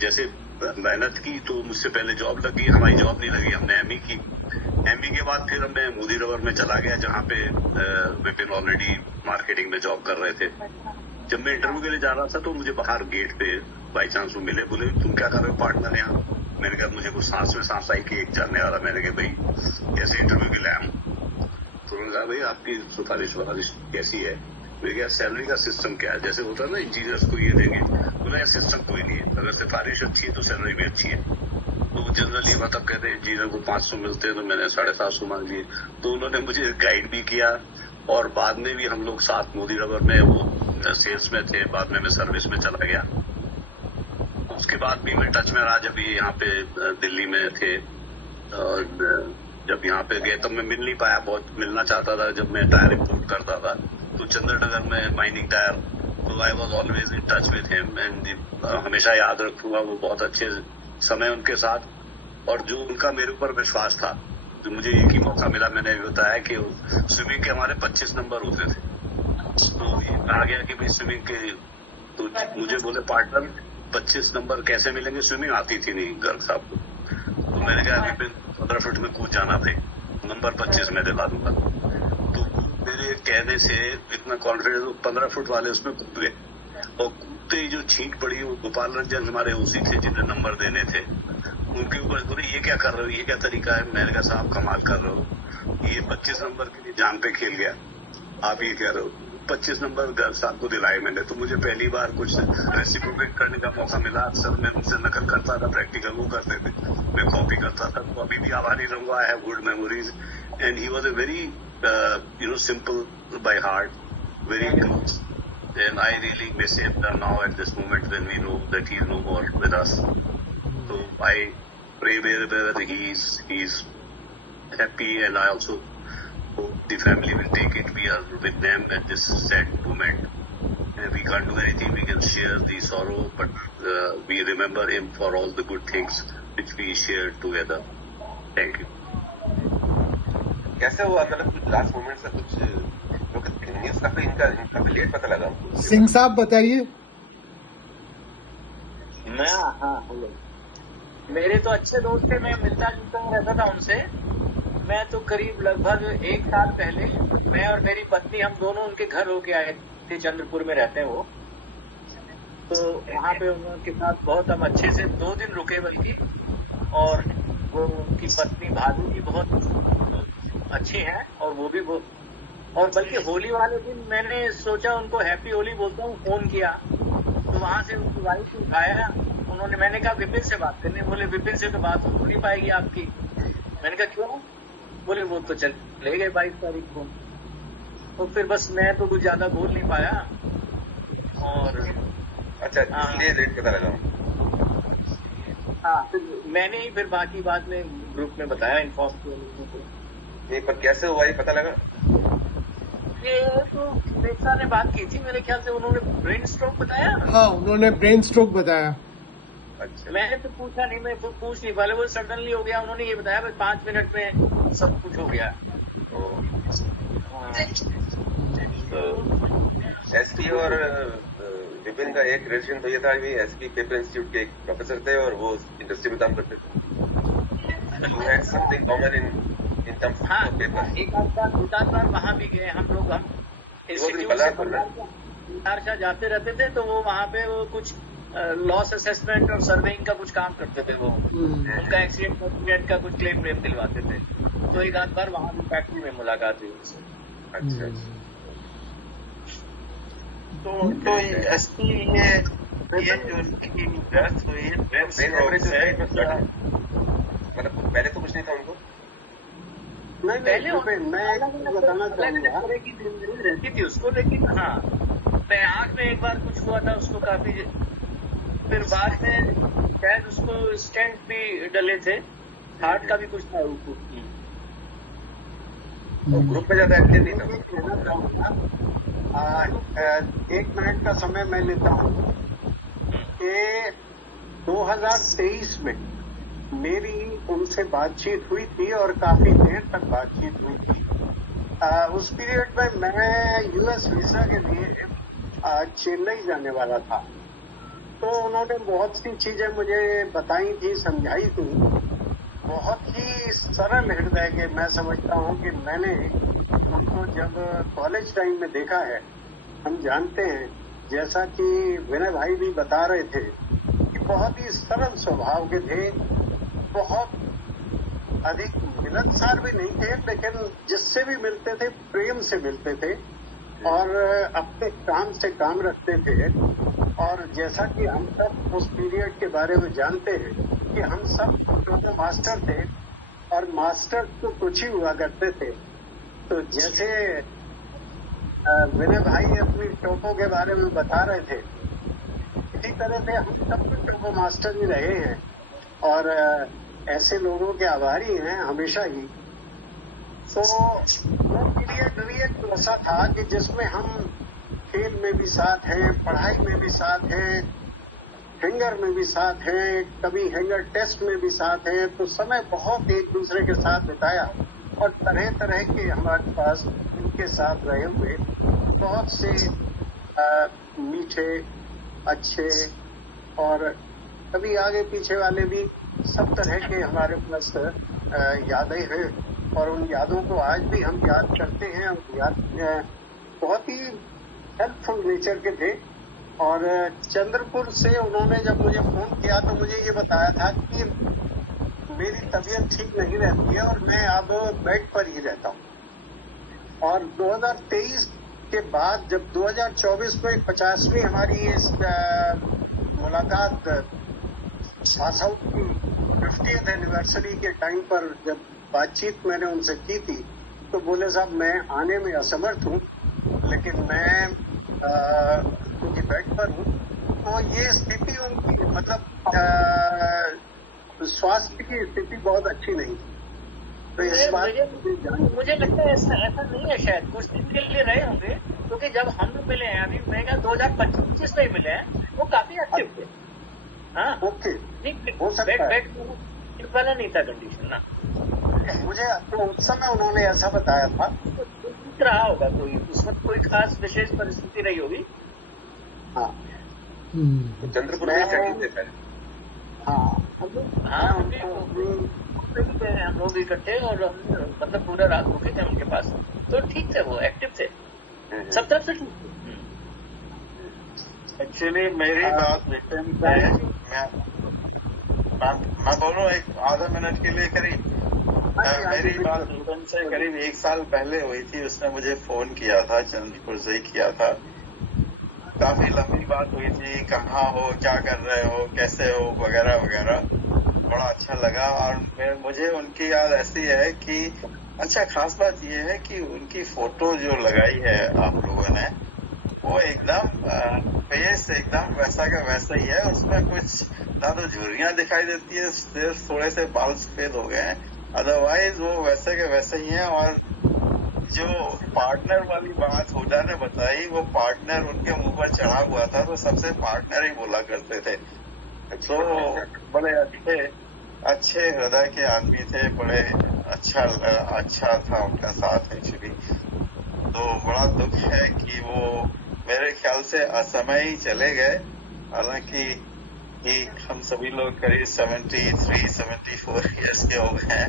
जैसे मेहनत की तो मुझसे पहले जॉब लगी, हमारी जॉब नहीं लगी, हमने एमई की। एमई के बाद फिर मैं मोदी रबर में चला गया, जहाँ पे विपिन ऑलरेडी मार्केटिंग में जॉब कर रहे थे। जब मैं इंटरव्यू के लिए जा रहा था तो मुझे बाहर गेट पे बाई चांस वो मिले, बोले तुम क्या कर रहे हो पार्टनर यहाँ? मैंने कहा मुझे कुछ सांस में सांस आई कि एक जानने वाला। मैंने कहा भाई ऐसे इंटरव्यू के लिए आया हूँ। तो उन्होंने कहा भाई आपकी सिफारिश वफारिश कैसी है? मैंने कहा सैलरी का सिस्टम क्या है? जैसे होता है ना इंजीनियर्स को ये देंगे, बोला सिस्टम कोई नहीं है, अगर सिफारिश अच्छी है तो सैलरी भी अच्छी है। तो जनरली मतलब कहते हैं इंजीनियर को 500 मिलते हैं, तो मैंने 750 मांग लिए। तो उन्होंने मुझे गाइड भी किया और बाद में भी हम लोग साथ मोदी रबर में वो सेल्स में थे, बाद में मैं सर्विस में चला गया। उसके बाद भी मैं टच में रहा जब ये यहाँ पे दिल्ली में थे। और जब यहाँ पे गए तब मैं मिल नहीं पाया, बहुत मिलना चाहता था। जब मैं टायर इम्पोर्ट करता था तो चंद्रनगर में माइनिंग टायर, तो I was always in touch with him and हमेशा याद रखूंगा वो बहुत अच्छे समय उनके साथ। और जो उनका मेरे ऊपर विश्वास था, तो मुझे एक ही मौका मिला, मैंने बताया कि स्विमिंग के हमारे 25 नंबर होते थे। तो आ गया कि भाई स्विमिंग के, तो मुझे बोले पार्टनर 25 नंबर कैसे मिलेंगे? स्विमिंग आती थी नहीं गर्ग साहब को। तो मैंने कहा 15 फुट में कूद जाना थे, नंबर 25 मैं दिला दूंगा। तो मेरे कहने से इतना कॉन्फिडेंस, 15 फुट वाले उसमें कूद गए। और कूदते ही जो छींक पड़ी, वो गोपाल रंजन हमारे ओसी थे जिन्हें नंबर देने थे, उनके ऊपर बोले ये क्या कर रहे हो, ये क्या तरीका है? मैंने कहा साहब कमाल कर रहे हो, ये 25 नंबर के लिए जान पे खेल गया, आप ये कह रहे हो। 25 नंबर गर्ग साहब को दिलाए मैंने। तो मुझे पहली बार कुछ रेसिप्रोकेट करने का मौका मिला। अक्सर मैं उनसे नकल करता था, प्रैक्टिकल वो करते थे, मैं कॉपी करता था। तो अभी भी आभार नहीं रहूंगा, I have good memories and he was a very simple by heart, very close, and I really miss him now at this moment when we know that he is no more with us. So I pray wherever he's happy, and I also hope the family will take it. We are with them at this sad moment. We can't do anything. We can share the sorrow, but we remember him for all the good things which we shared together. Thank you. कैसे हुआ, मतलब कुछ last moment से कुछ news काफी इनका late पता लगा हमको। सिंह साहब बताइए। मैं हेलो, मेरे तो अच्छे दोस्त थे, मैं मिलता जुलता रहता था उनसे। मैं तो करीब लगभग 1 साल पहले मैं और मेरी पत्नी, हम दोनों उनके घर होके आए थे। चंद्रपुर में रहते हैं वो, तो वहाँ पे उनके साथ बहुत हम अच्छे से 2 दिन रुके बल्कि। और वो उनकी पत्नी भाभी भी बहुत अच्छी हैं, और वो भी और बल्कि होली वाले दिन मैंने सोचा उनको हैप्पी होली बोलता हूँ, फोन किया तो वहां से उनकी वाइफ को उठाया। उन्होंने, मैंने कहा विपिन से बात करनी, बोले विपिन से तो बात हो नहीं पाएगी आपकी। मैंने कहा क्यों? बोले वो तो चले गए 22 तारीख को। तो फिर बस मैं तो कुछ ज्यादा बोल नहीं पाया। और अच्छा, इसलिए लेट पता लगा। हाँ, फिर मैंने ही फिर बाकी बाद में ग्रुप में बताया, इन्फॉर्म किया। नहीं, पर कैसे हुआ ये पता लगा? ये तो रेखा ने बात की थी, मेरे ख्याल से उन्होंने ब्रेन स्ट्रोक बताया। हाँ, उन्होंने ब्रेन स्ट्रोक बताया। अच्छा, मैंने तो पूछा नहीं, मैं तो पूछ नहीं पाया, वो सडनली हो गया। उन्होंने ये बताया बस 5 मिनट में सब कुछ हो गया। तो एसपी और विपिन का एक रिलेशन तो ये था कि एसपी पेपर इंस्टीट्यूट के एक प्रोफेसर थे और वो इंडस्ट्री में काम करते थे। Something common in terms of paper. एक आध बार वहाँ भी गए हम लोग। हम इंस्टीट्यूट से जाते रहते थे, तो वो वहाँ पे वो कुछ लॉस असेसमेंट और सर्वेइंग का कुछ काम करते थे। वो उनका एक्सीडेंट का कुछ क्लेम व्लेम दिलवाते थे। तो एक आध बार वहाँ भी फैक्ट्री में मुलाकात हुई उनसे। अच्छा, तो एसपी ये जो उनकी डेथ हुई, मतलब पहले तो कुछ नहीं था उनको। नहीं, पहले मैं बताना चाहूँगा रहती थी उसको, लेकिन हाँ आँख में एक बार कुछ हुआ था उसको काफी। फिर बाद में शायद उसको स्टेंट भी डले थे, हार्ट का भी कुछ था उसको। ग्रुप में ज्यादा एक्टिव नहीं था। 1 मिनट का समय मैं लेता हूँ कि 2023 में मेरी उनसे बातचीत हुई थी और काफी देर तक बातचीत हुई थी। उस पीरियड में मैं यूएस वीजा के लिए चेन्नई जाने वाला था। तो उन्होंने बहुत सी चीजें मुझे बताई थी, समझाई थी, बहुत ही सरल हृदय के। मैं समझता हूँ कि मैंने उनको जब कॉलेज टाइम में देखा है, हम जानते हैं, जैसा कि विनय भाई भी बता रहे थे कि बहुत ही सरल स्वभाव के थे, बहुत अधिक मिलनसार भी नहीं थे, लेकिन जिससे भी मिलते थे प्रेम से मिलते थे और अपने काम से काम रखते थे। और जैसा कि हम सब उस पीरियड के बारे में जानते हैं कि हम सब टोपो मास्टर थे और मास्टर तो कुछ ही हुआ करते थे। तो जैसे विनय भाई अपनी टोपो के बारे में बता रहे थे, इसी तरह से हम सब टोपो मास्टर ही रहे हैं और ऐसे लोगों के आभारी हैं हमेशा ही। तो वो पीरियड भी ऐसा था कि जिसमें हम खेल में भी साथ हैं, पढ़ाई में भी साथ हैं, हैंगर में भी साथ हैं, कभी हैंगर टेस्ट में भी साथ हैं। तो समय बहुत एक दूसरे के साथ बिताया और तरह तरह के हमारे पास इनके साथ रहे हुए बहुत से मीठे, अच्छे और कभी आगे पीछे वाले भी सब तरह के हमारे पास यादें हैं और उन यादों को आज भी हम याद करते हैं। और याद बहुत ही हेल्पफुल नेचर के थे। और चंद्रपुर से उन्होंने जब मुझे फोन किया तो मुझे ये बताया था कि मेरी तबीयत ठीक नहीं रहती है और मैं अब बेड पर ही रहता हूँ। और 2023 के बाद जब 2024 में 50वीं हमारी इस मुलाकात पास आउट की 50th एनिवर्सरी के टाइम पर जब बातचीत मैंने उनसे की थी तो बोले साहब मैं आने में असमर्थ हूँ, लेकिन मैं क्योंकि बेड पर हूँ। तो ये स्थिति उनकी मतलब स्वास्थ्य की स्थिति बहुत अच्छी नहीं। तो इस बात मुझे लगता है ऐसा नहीं है, शायद कुछ दिन के लिए रहे होंगे, क्योंकि जब हम लोग मिले हैं अभी मेरे 2025 में मिले हैं, वो काफी एक्टिव थे। हाँ ओके, हो सकता है बेड वाला नहीं था कंडीशन ना। मुझे तो उस समय उन्होंने ऐसा बताया था। तो रहा होगा कोई उस वक्त कोई खास विशेष परिस्थिति रही होगी। हाँ चंद्रपुर में सेटिंग देता है। हाँ हम लोग इकट्ठे और हम मतलब पूरा रात रुके थे उनके पास। तो ठीक थे, वो एक्टिव थे सब तरफ से। एक्चुअली मेरी बात विपिन से मैं बोलूँ एक आधा मिनट के लिए करीब। मेरी बात विपिन से करीब 1 साल पहले हुई थी। उसने मुझे फोन किया था, चंद्रपुर से ही किया था। काफी लंबी बात हुई थी, कहाँ हो, क्या कर रहे हो, कैसे हो, वगैरह वगैरह। बड़ा अच्छा लगा। और मुझे उनकी याद ऐसी है कि अच्छा खास बात यह है कि उनकी फोटो जो लगाई है आप लोगों ने, वो एकदम फेस एकदम वैसा का वैसा ही है। उसमें कुछ ना तो झुर्रियां दिखाई देती है, सिर्फ थोड़े से बाल सफेद हो गए हैं, अदरवाइज वो वैसे के वैसे ही है। और जो पार्टनर वाली बात हुडा ने बताई, वो पार्टनर उनके मुंह पर चढ़ा हुआ था, तो सबसे पार्टनर ही बोला करते थे। तो बड़े अच्छे हृदय के आदमी थे, बड़े अच्छा था उनका साथ एक्चुअली। तो बड़ा दुख है कि वो मेरे ख्याल से असमय ही चले गए। हालांकि हम सभी लोग करीब 73-74 ईयर्स के हो गए हैं,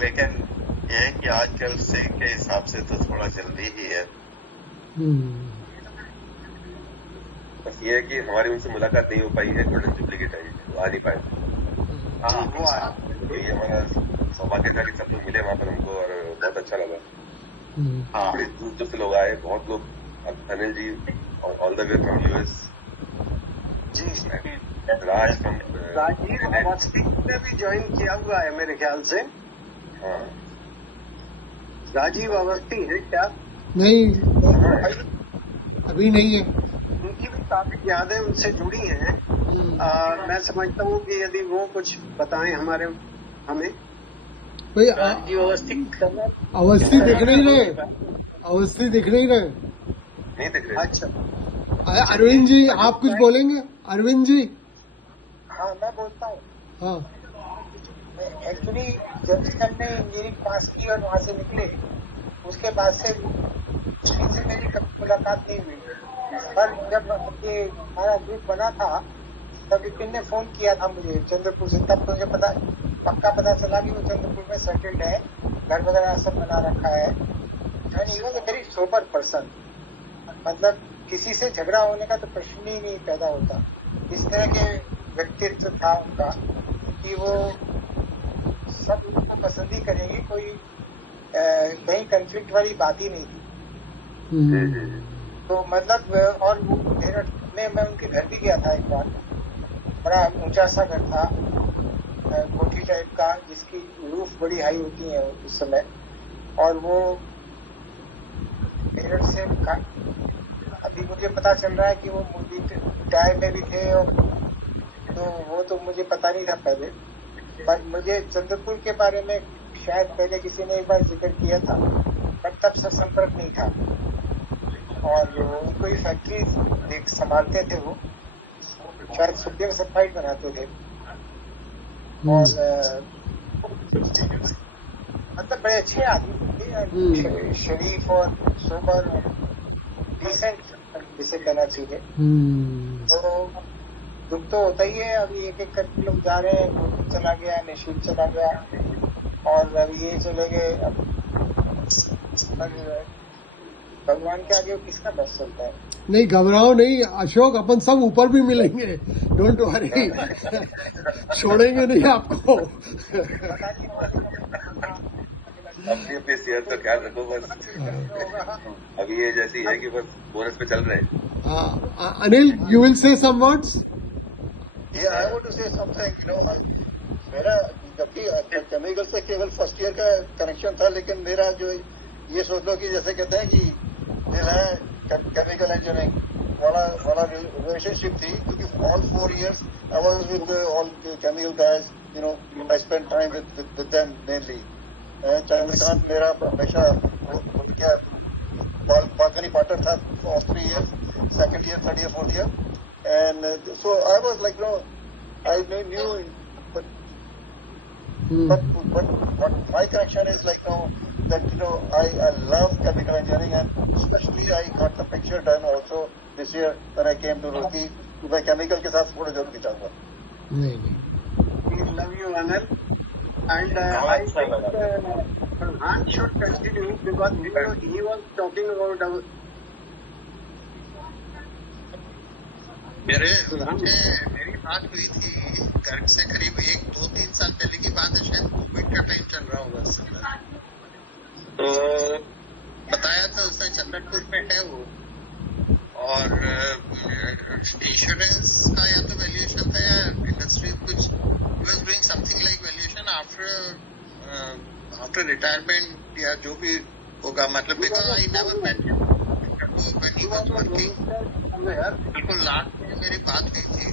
लेकिन ये है कि आजकल से के हिसाब से तो थोड़ा जल्दी ही है। बस ये है कि हमारी उनसे मुलाकात नहीं हो पाई है, गोल्डन जुबली के टाइम वो आ नहीं पाए। हाँ वो आया। तो ये हमारा सौभाग्य था कि सब लोग मिले वहाँ पर हमको और बहुत अच्छा लगा। हाँ बड़े दूर दूर से लोग आए, बहुत लोग, अनिल जी और all the way from US ji, Rajiv Awasthi ने भी ज्वाइन किया हुआ है मेरे ख्याल से। हाँ राजीव अवस्थी है क्या? नहीं, अभी नहीं है। उनकी भी काफी यादें उनसे जुड़ी हैं। मैं समझता हूँ कि यदि वो कुछ बताएं हमें। भाई अवस्थी दिख नहीं रहे, अवस्थी दिख नहीं रहे। नहीं दिख रहे। अच्छा अरविंद जी आप कुछ बोलेंगे? अरविंद जी। हाँ मैं बोलता हूँ। हाँ एक्चुअली जब हमने इंजीनियरिंग पास की और वहाँ से निकले, उसके बाद से मेरी कभी मुलाकात नहीं हुई। पर जब ये हमारा ग्रुप बना था तब विपिन ने फोन किया था मुझे चंद्रपुर से, तब मुझे पक्का पता चला कि वो चंद्रपुर में सेटल्ड है, घर वगैरह सब बना रखा है। And he was a very sober person, मतलब किसी से झगड़ा होने का तो प्रश्न ही नहीं पैदा होता। इस तरह के व्यक्तित्व था उनका कि वो सब उनको पसंद ही करेंगे, कोई कहीं कंफ्लिक्ट वाली बात ही नहीं थी। तो मतलब और वो मेरठ में मैं उनके घर भी गया था एक बार, बड़ा ऊंचा सा घर था, कोठी टाइप का, जिसकी रूफ बड़ी हाई होती है उस समय। और वो मेरठ से अभी मुझे पता चल रहा है कि वो मूवी टाइम में भी थे, और तो वो तो मुझे पता नहीं था पहले, पर मुझे चंद्रपुर के बारे में शायद पहले किसी ने एक बार जिक्र किया था, पर तब से संपर्क नहीं था। और कोई फैक्ट्री संभालते थे वो, शायद सुप्रीम सल्फाइड बनाते थे। और मतलब बड़े अच्छे आदमी थे, शरीफ और सोबर, डिसेंट जिसे कहना चाहिए। तो दुख तो होता ही है, अभी एक एक करके लोग जा रहे हैं, गोविंद चला गया, नशीब चला गया, और अभी ये चले गए। अब भगवान के आगे किसका बस चलता है। नहीं घबराओ नहीं अशोक, अपन सब ऊपर भी मिलेंगे, डोंट वरी, छोड़ेंगे नहीं आपको। अपनी अपनी सेहत का ख्याल रखो बस। अभी ये जैसी है कि बस बोनस पे चल रहे हैं। Anil, you will say some words? Yeah, I want to say something. मेरा जबकि केमिकल से केवल फर्स्ट ईयर का कनेक्शन था, लेकिन मेरा जो ये सोच लो कि जैसे कहते हैं कि मेरा केमिकल इंजीनियरिंग वाला रिलेशनशिप थी, क्योंकि all 4 years I was with all the chemical guys. I spent time with them mainly. Chandrakant मेरा हमेशा क्या बालकनी पार्टनर था for 3 years, second year, third year, fourth year. And so I was like, I knew, but my connection is like, that I love chemical engineering, and especially I got the picture done also this year when I came to Roorkee. तो मैं chemical के साथ photo जरूर खिंचाऊंगा। We love you, Anil, and I think Prasad should continue because he was talking about our. मेरी बात हुई थी घर से करीब 1-2-3 साल पहले की बात है, शायद कोविड का टाइम चल रहा होगा उस समय। तो बताया था उसने चंद्रपुर में है वो, और इंश्योरेंस का या तो वैल्यूएशन था या इंडस्ट्री कुछ, was doing something like valuation after retirement या जो भी होगा, मतलब because I never met him when he was working. बिल्कुल लास्ट में मेरी बात हुई थी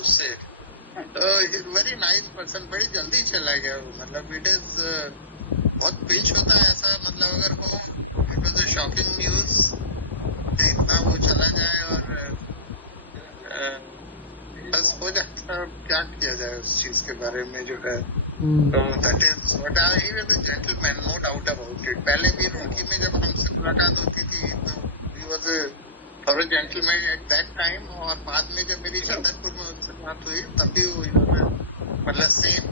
उससे, तो वेरी नाइस पर्सन, बड़ी जल्दी चला गया वो, मतलब इट इज बहुत पिंच होता है ऐसा, मतलब अगर वो it was a shocking news इतना वो चला जाए, और बस हो जाता, क्या किया जाए उस चीज के बारे में जो है। तो that is what he was a gentleman, no doubt about it. पहले भी रूरकी में जब हमसे मुलाकात होती थी तो ही वाज और जेंटलमैन एट दैट टाइम, और बाद में जब मेरी छतरपुर में उनसे बात हुई तब भी मतलब same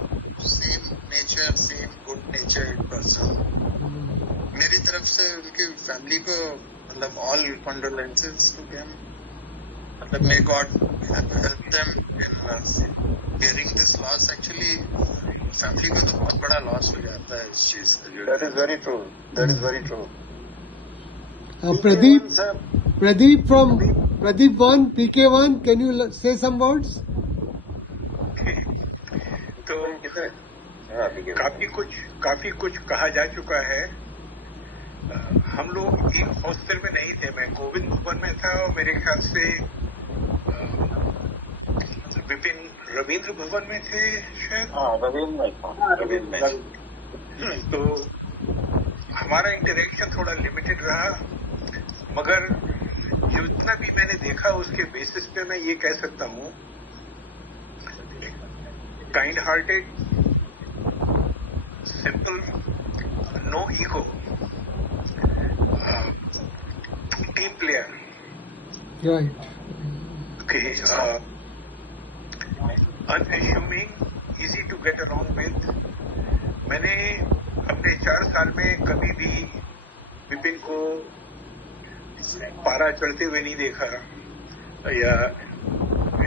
nature, same good nature person. मेरी तरफ से उनकी फैमिली को मतलब ऑल कंडोलेंसेस टू देम, मतलब may God help them in hearing this loss. Actually family को तो बहुत बड़ा लॉस हो जाता है इस चीज का। That is very true. That is very true. Pradeep from Pradeep 1, PK1, can you say some words? तो काफी कुछ कहा जा चुका है। हम लोग एक हॉस्टल में नहीं थे, मैं गोविंद भवन में था, और मेरे ख्याल से विपिन रविंद्र भवन में थे शायद। रविंद्र में। तो हमारा इंटरेक्शन थोड़ा लिमिटेड रहा, मगर जितना भी मैंने देखा उसके बेसिस पे मैं ये कह सकता हूँ, kind hearted, simple, no ego, team player. Right. Okay, unassuming, easy to get along with. मैंने अपने 4 साल में कभी भी विपिन को पारा चढ़ते हुए नहीं देखा, या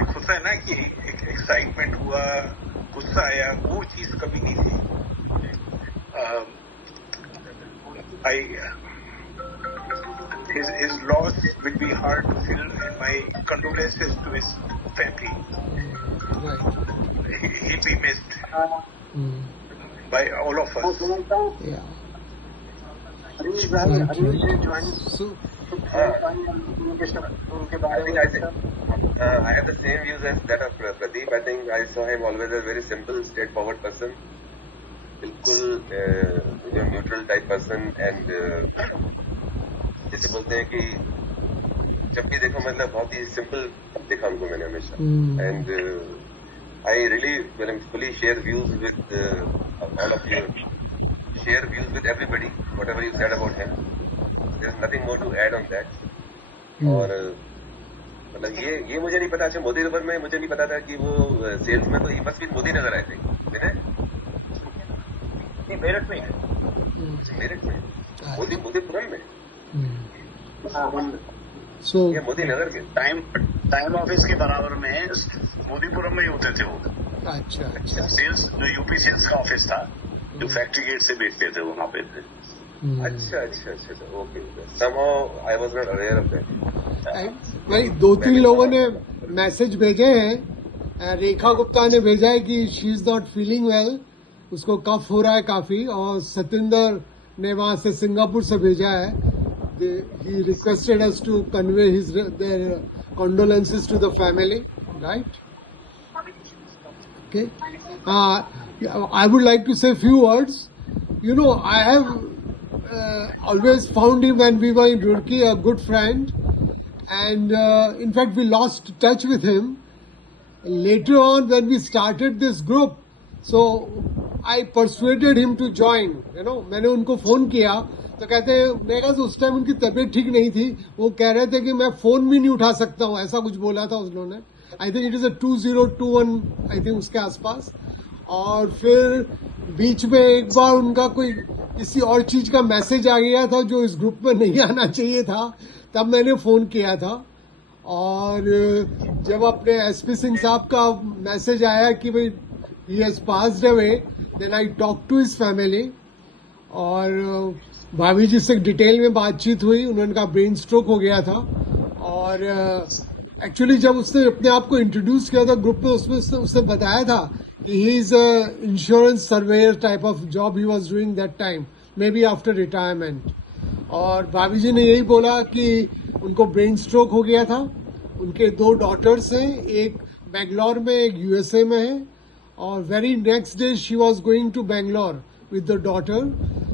एक होता है ना कि एक एक्साइटमेंट हुआ, गुस्सा आया, वो चीज कभी नहीं थी। His loss will be hard to fill, and my condolences to his family. Right. He'll be missed by all of us. Yeah. Harish भाई, हरीश जी ज्वाइन So, उनके बारे I में think I have the same views as that of Pradeep. I think I saw him always as a very simple, straightforward person. बिल्कुल neutral type person, and जैसे बोलते हैं कि जब भी देखो मतलब बहुत ही सिंपल देखा उनको मैंने हमेशा, and I really fully share views with all of you, share views with everybody, whatever you said about him, there is nothing more to add on that. और मतलब ये मुझे नहीं पता। अच्छा, मोदी नगर में मुझे नहीं पता था कि वो सेल्स में, तो ये बस भी मोदी नगर आए थे मेरठ में, मेरठ में, मोदीपुरम में, so या मोदी नगर में। टाइम ऑफिस के बराबर में मोदीपुरम में ही होते थे वो। अच्छा। सेल्स जो यूपी सेल्स का ऑफिस था, जो फैक्ट्री गेट से बेचते थे, वहां पे थे। अच्छा, okay. somehow I was not aware of that. भाई 2-3 लोगों ने मैसेज भेजे हैं। रेखा गुप्ता ने भेजा है कि she is not feeling well, उसको कफ हो रहा है काफी, और सतिंदर ने वहां से सिंगापुर से भेजा है। He requested us to convey their condolences to the family, right? Okay. I would like to say a few words. You know, I have always found him when we were in Roorkee a good friend, and in fact we lost touch with him later on when we started this group. So I persuaded him to join. You know, मैंने उनको phone किया तो कहते हैं, मैं कहा उस time उनकी तबीयत ठीक नहीं थी, वो कह रहे थे कि मैं फोन भी नहीं उठा सकता हूँ, ऐसा कुछ बोला था उन्होंने। I think it is 2021, I think उसके आसपास। और फिर बीच में एक बार उनका कोई किसी और चीज का मैसेज आ गया था जो इस ग्रुप में नहीं आना चाहिए था, तब मैंने फोन किया था। और जब अपने एसपी सिंह साहब का मैसेज आया कि भाई he has passed away, then I talk to his family. और भाभी जी से डिटेल में बातचीत हुई, उन्होंने कहा ब्रेन स्ट्रोक हो गया था। और एक्चुअली जब उसने अपने आप को इंट्रोड्यूस किया था ग्रुप में, उसमें उसने बताया था कि he is insurance surveyor type of job he was doing that time, may be after retirement. और भाभी जी ने यही बोला कि उनको ब्रेन स्ट्रोक हो गया था। उनके 2 डॉटर्स हैं, एक बेंगलोर में, एक यूएसए में है। और very next day she was going to Bangalore with the daughter.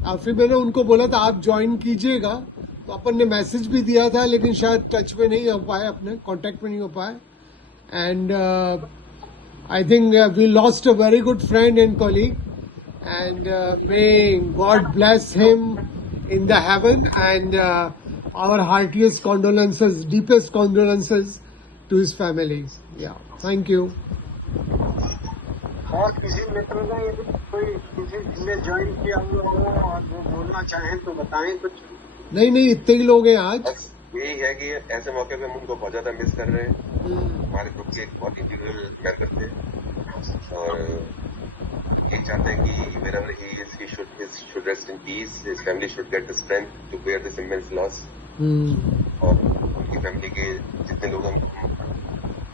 और फिर मैंने उनको बोला था आप ज्वाइन कीजिएगा, तो अपन ने मैसेज भी दिया था, लेकिन शायद टच में नहीं हो पाए, अपने कांटेक्ट में नहीं हो पाए। And I think we lost a very good friend and colleague, and may God bless him in the heaven, and our heartiest condolences, deepest condolences to his family. Yeah, thank you. और किसी मित्र ने यदि कोई किसी ने join किया हुआ हो और वो बोलना चाहें तो बताएं कुछ। नहीं, इतने ही लोग हैं आज। बस यही है कि ऐसे मौके पे हम उनको बहुत ज्यादा मिस कर रहे हैं। हमारे ग्रुप के एक बहुत इंटीग्रल मेंबर थे, और ये चाहते हैं कि wherever he is, he should rest in peace. His family should get the strength to bear this immense loss. और उनकी फैमिली के जितने लोग हम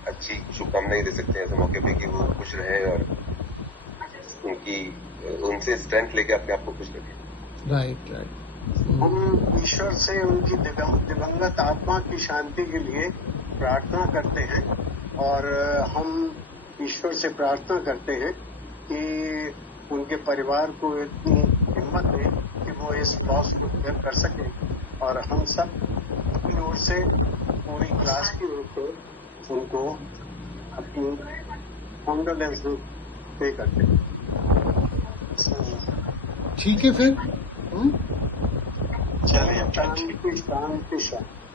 अच्छी शुभकामनाएं दे सकते हैं ऐसे मौके पे, कि वो खुश रहे और उनसे स्ट्रेंथ लेके अपने आप को खुश रखें। राइट। हम ईश्वर से उनकी दिवंगत आत्मा की शांति के लिए प्रार्थना करते हैं, और हम ईश्वर से प्रार्थना करते हैं कि उनके परिवार को इतनी हिम्मत दे कि वो इस लॉस को बेयर कर सके। और हम सब की ओर से, पूरी क्लास की ओर से उनको अपनी कॉन्डोलेंस पे करते हैं। ठीक है फिर। चलिए, शांति शांति शांति।